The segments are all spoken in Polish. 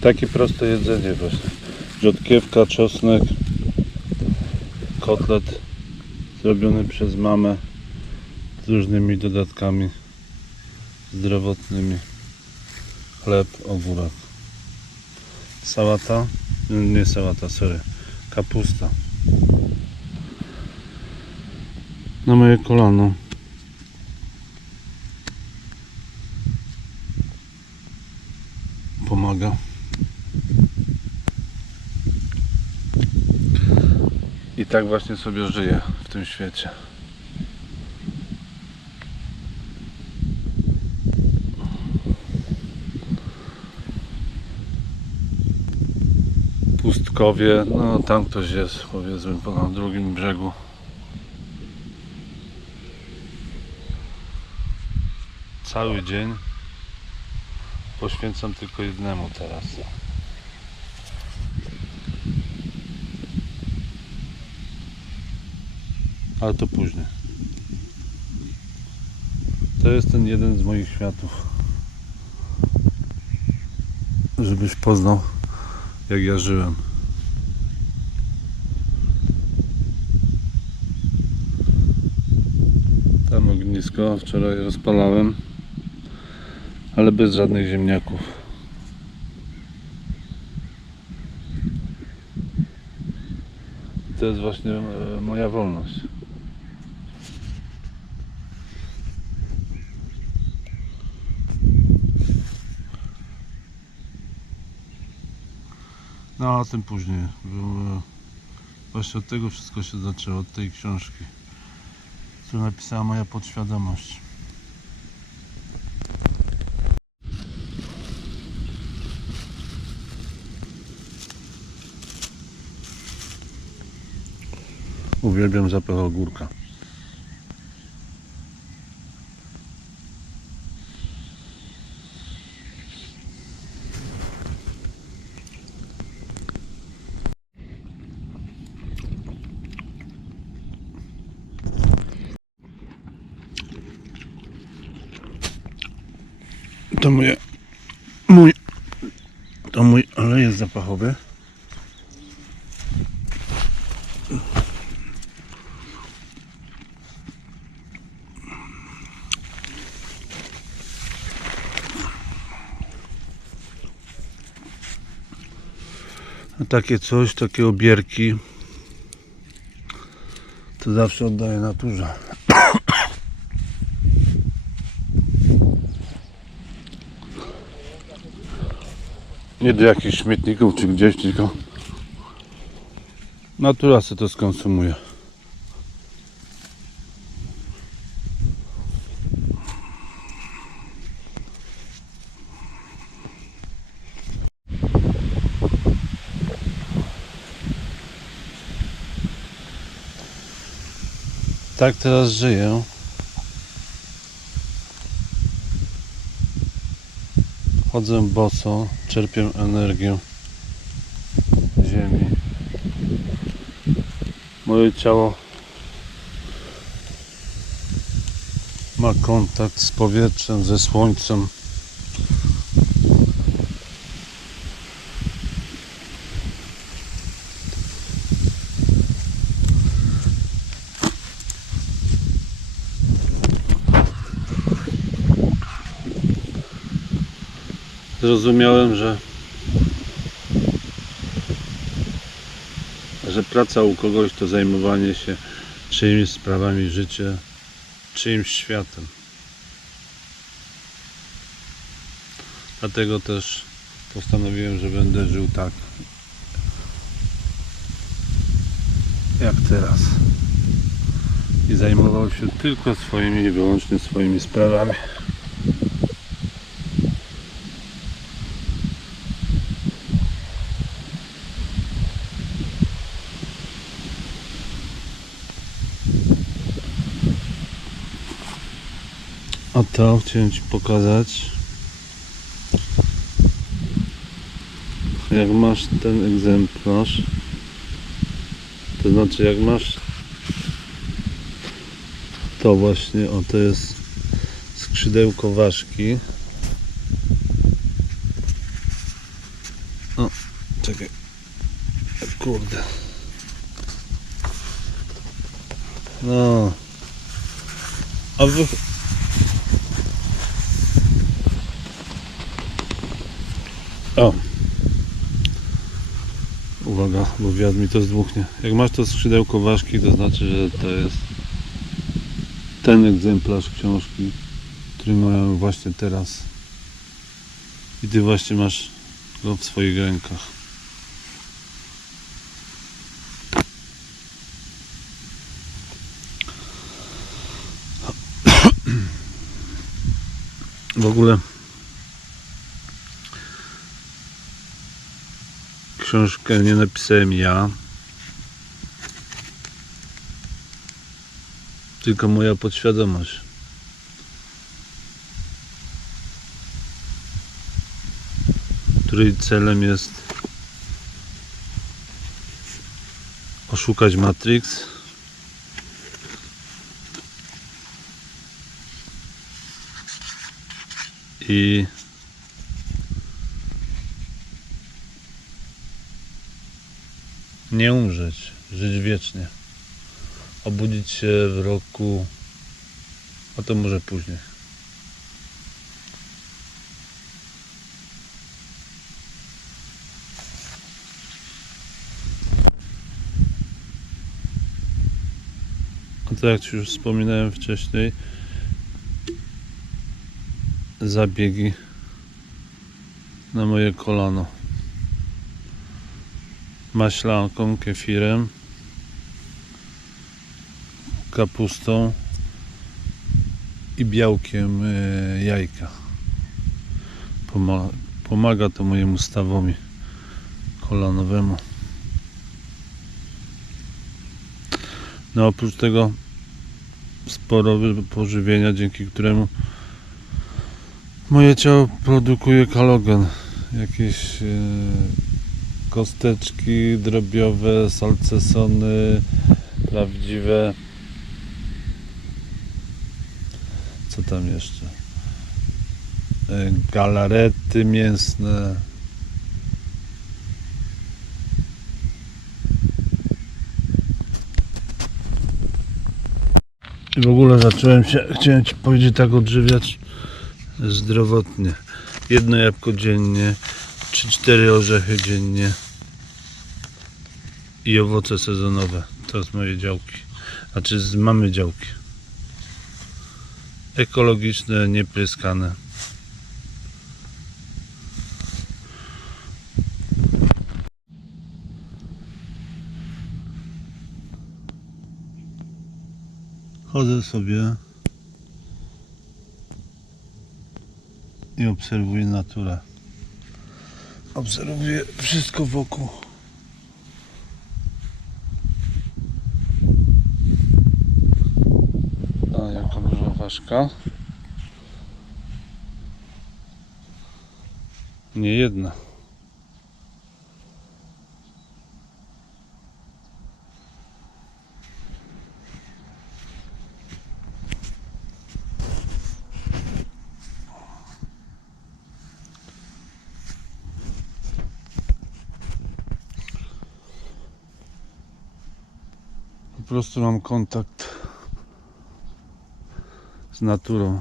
Takie proste jedzenie właśnie. Rzodkiewka, czosnek, kotlet zrobiony przez mamę z różnymi dodatkami zdrowotnymi. Chleb, ogórek. Sałata, nie sałata, sorry, kapusta. Na moje kolano. Pomaga. Tak właśnie sobie żyję w tym świecie. Pustkowie, no tam ktoś jest powiedzmy po na drugim brzegu. Cały dzień poświęcam tylko jednemu teraz. Ale to później. To jest ten jeden z moich światów. Żebyś poznał, jak ja żyłem. Tam ognisko wczoraj rozpalałem, ale bez żadnych ziemniaków. To jest właśnie e, moja wolność. No a tym później. E, Właśnie od tego wszystko się zaczęło, od tej książki, którą napisała moja podświadomość. Uwielbiam zapach ogórka. To moje, mój, to mój A takie coś, takie obierki to zawsze oddaję naturze. Nie do jakichś śmietników czy gdzieś, tylko natura sobie to skonsumuje. Tak teraz żyję. Chodzę boso, czerpię energię ziemi. Moje ciało ma kontakt z powietrzem, ze słońcem. Zrozumiałem, że że praca u kogoś to zajmowanie się czyimiś sprawami życia, czyimś światem. Dlatego też postanowiłem, że będę żył tak jak teraz. I zajmował się tylko swoimi i wyłącznie swoimi sprawami. A to chciałem Ci pokazać. Jak masz ten egzemplarz, to znaczy jak masz to właśnie, o to jest skrzydełko ważki. czekaj. Kurde. No. A wy... O. Uwaga, bo wiatr mi to zdmuchnie. Jak masz to skrzydełko ważki, to znaczy, że to jest ten egzemplarz książki, który mam właśnie teraz. I ty właśnie masz go w swoich rękach. W ogóle książkę nie napisałem ja, tylko moja podświadomość. której celem jest oszukać Matrix i nie umrzeć, żyć wiecznie, obudzić się w roku, a to może później. A to jak już wspominałem wcześniej, zabiegi na moje kolano. Maślanką, kefirem, kapustą i białkiem e, jajka. Poma- pomaga to mojemu stawowi kolanowemu. No oprócz tego sporo pożywienia, dzięki któremu moje ciało produkuje kalogen. Jakieś e, kosteczki drobiowe, salcesony, prawdziwe. Co tam jeszcze? E, galarety mięsne. I w ogóle zacząłem się, chciałem Ci powiedzieć tak odżywiać zdrowotnie. Jedno jabłko dziennie, 3-4 orzechy dziennie i owoce sezonowe. To z moje działki. Znaczy z mamy działki. Ekologiczne, niepryskane. Chodzę sobie i obserwuję naturę. Obserwuję wszystko wokół. A jaka ważka. Nie jedna. Prostu mam kontakt z naturą.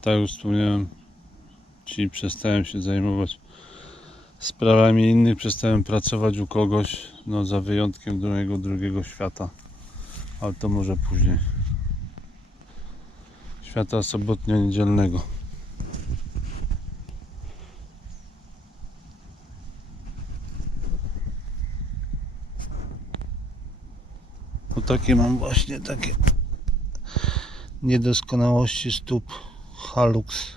Tak już wspomniałem, czyli przestałem się zajmować sprawami innych, przestałem pracować u kogoś, no za wyjątkiem do mojego drugiego świata, ale to może później. Świata sobotnio-niedzielnego. Takie mam właśnie takie niedoskonałości stóp Halux.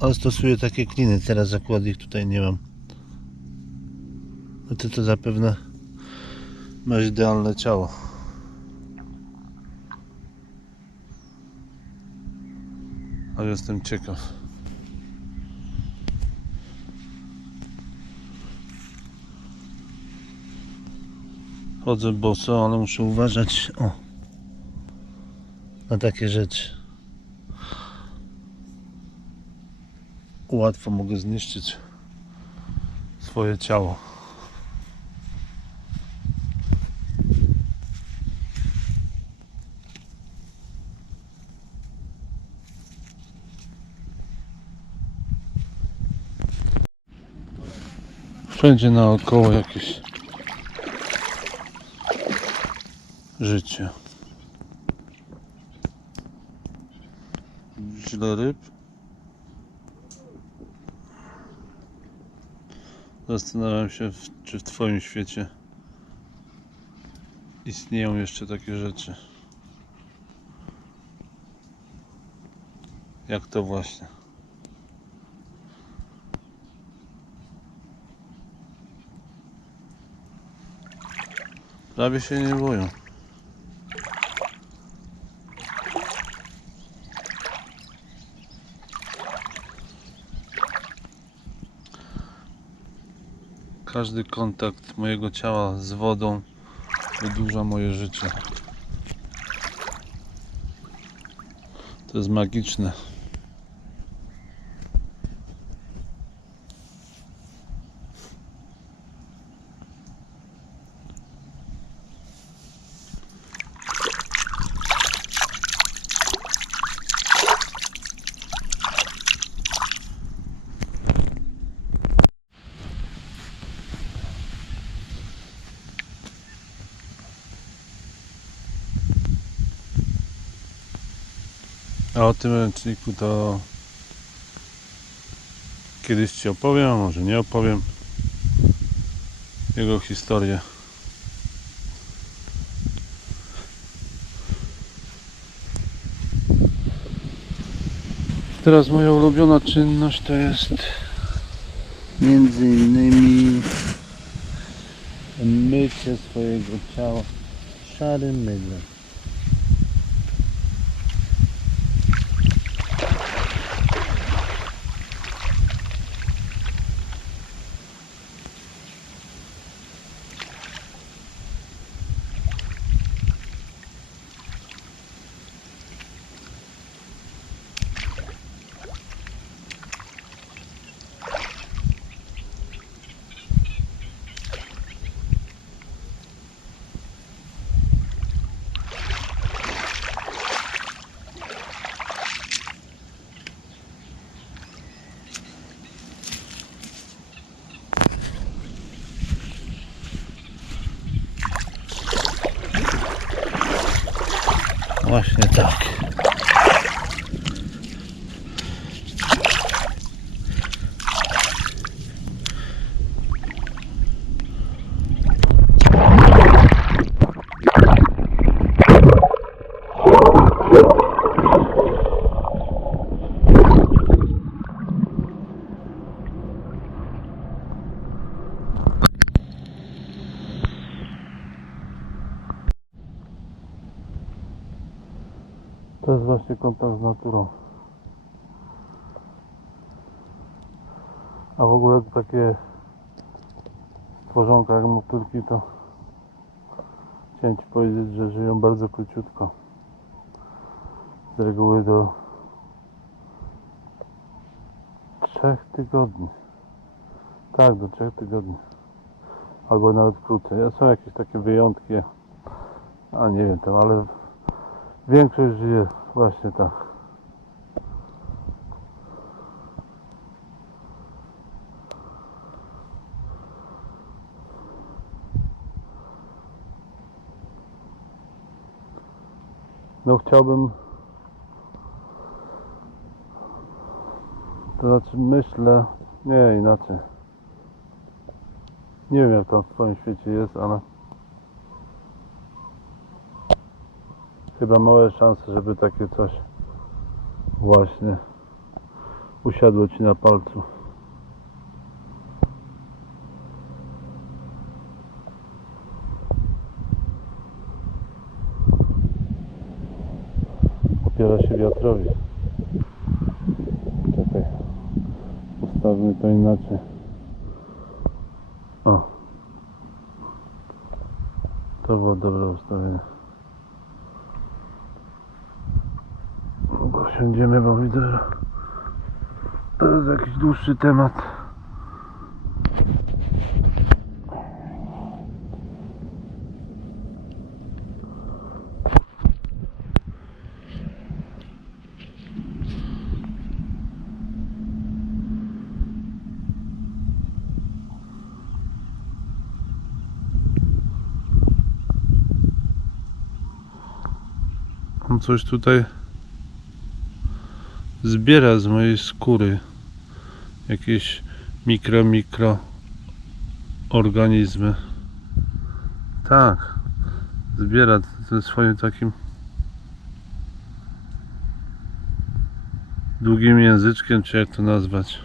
Ale stosuję takie kliny, teraz akurat ich tutaj nie mam. No ty to zapewne masz idealne ciało. Ale jestem ciekaw. Chodzę boso, ale muszę uważać o, na takie rzeczy. Łatwo mogę zniszczyć swoje ciało. Wszędzie naokoło jakieś życie. Źle ryb. Zastanawiam się, czy w Twoim świecie istnieją jeszcze takie rzeczy. Jak to właśnie. Prawie się nie boją. Każdy kontakt mojego ciała z wodą wydłuża moje życie. To jest magiczne. Tym ręczniku to kiedyś Ci opowiem, a może nie opowiem jego historię. Teraz moja ulubiona czynność to jest między innymi mycie swojego ciała szarym mydlem. Właśnie tak. To jest właśnie kontakt z naturą. A w ogóle to takie stworzonka jak motylki to chciałem Ci powiedzieć, że żyją bardzo króciutko. Z reguły do trzech tygodni. Tak, do trzech tygodni. Albo nawet krócej. Są jakieś takie wyjątki, a nie wiem tam, ale Większość żyje właśnie tak. No chciałbym to znaczy myślę nie inaczej nie wiem jak tam w twoim świecie jest, ale chyba małe szanse, żeby takie coś właśnie usiadło ci na palcu. Opiera się wiatrowi. Czekaj. Ustawmy to inaczej. O. To było dobre ustawienie. No bo widzę, że to jest jakiś dłuższy temat. Coś tutaj zbiera z mojej skóry. Jakieś mikro, mikro organizmy. Tak. Zbiera ze swoim takim długim języczkiem, czy jak to nazwać.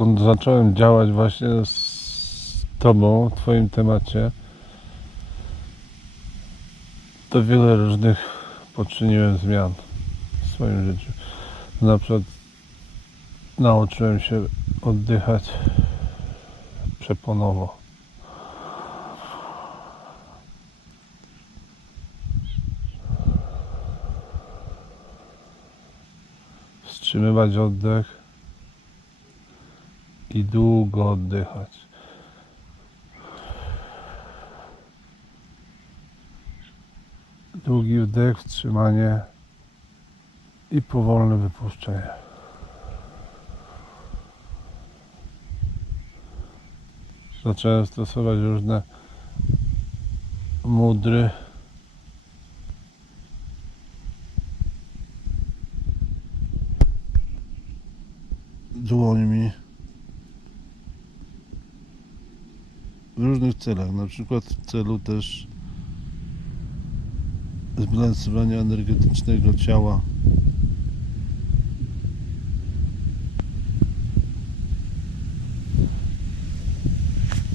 Odkąd zacząłem działać właśnie z Tobą w Twoim temacie, to wiele różnych poczyniłem zmian w swoim życiu. Na przykład nauczyłem się oddychać przeponowo. Wstrzymywać oddech i długo oddychać. Długi wdech, wstrzymanie i powolne wypuszczenie. Zacząłem stosować różne mudry. Dłońmi. w różnych celach, na przykład w celu też zbalansowania energetycznego ciała.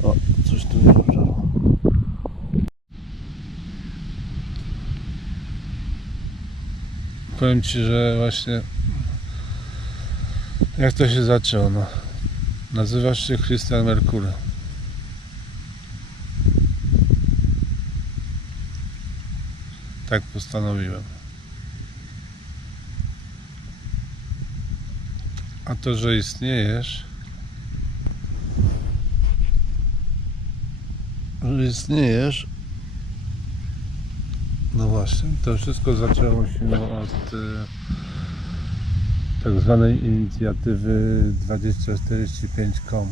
O, coś tu nie ruszało. Powiem Ci, że właśnie jak to się zaczęło, no. Nazywasz się Christian Merkury. Tak postanowiłem. A to, że istniejesz, że istniejesz, no właśnie, to wszystko zaczęło się od e, tak zwanej inicjatywy 2045.com,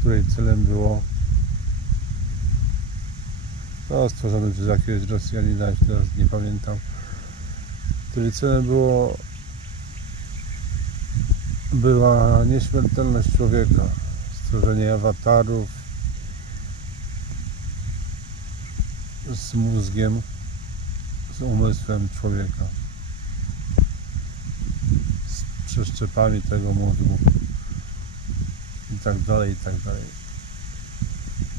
której celem było no, stworzony przez jakiegoś Rosjanina, teraz nie pamiętam, której celem było była nieśmiertelność człowieka, stworzenie awatarów z mózgiem, z umysłem człowieka, z przeszczepami tego mózgu i tak dalej, i tak dalej.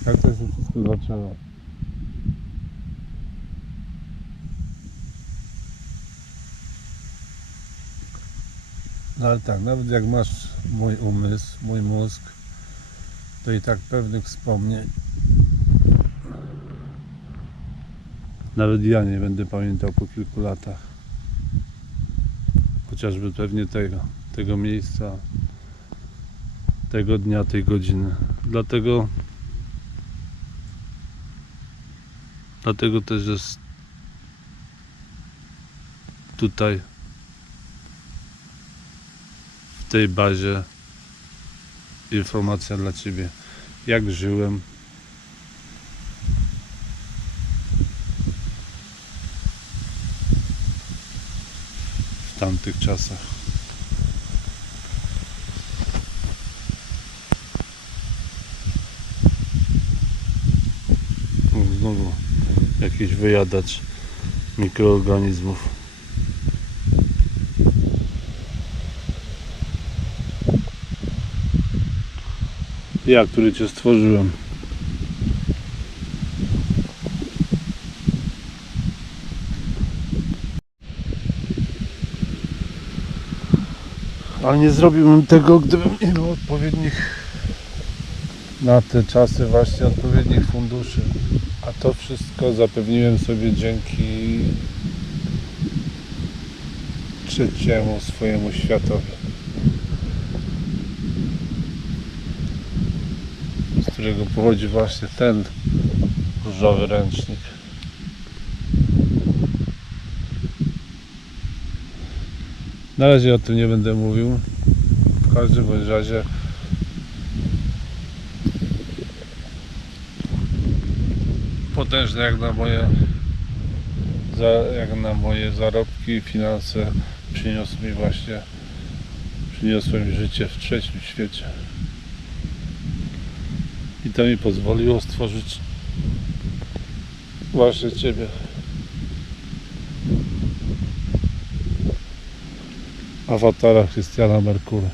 Tak to się wszystko zaczęło. No ale tak, nawet jak masz mój umysł, mój mózg, to i tak pewnych wspomnień nawet ja nie będę pamiętał po kilku latach. Chociażby pewnie tego, tego miejsca, tego dnia, tej godziny. Dlatego dlatego też jest tutaj w tej bazie informacja dla Ciebie, jak żyłem, w tamtych czasach. Znowu jakiś wyjadacz mikroorganizmów. Ja, który Cię stworzyłem. Ale nie zrobiłbym tego, gdybym nie miał odpowiednich na te czasy właśnie odpowiednich funduszy. A to wszystko zapewniłem sobie dzięki trzeciemu swojemu światowi. Którego pochodzi właśnie ten różowy ręcznik. Na razie o tym nie będę mówił. W każdym bądź razie potężne jak na moje jak na moje zarobki finanse przyniosł mi właśnie przyniosło mi życie w trzecim świecie i to mi pozwoliło stworzyć właśnie Ciebie. Awatara Christiana Merkury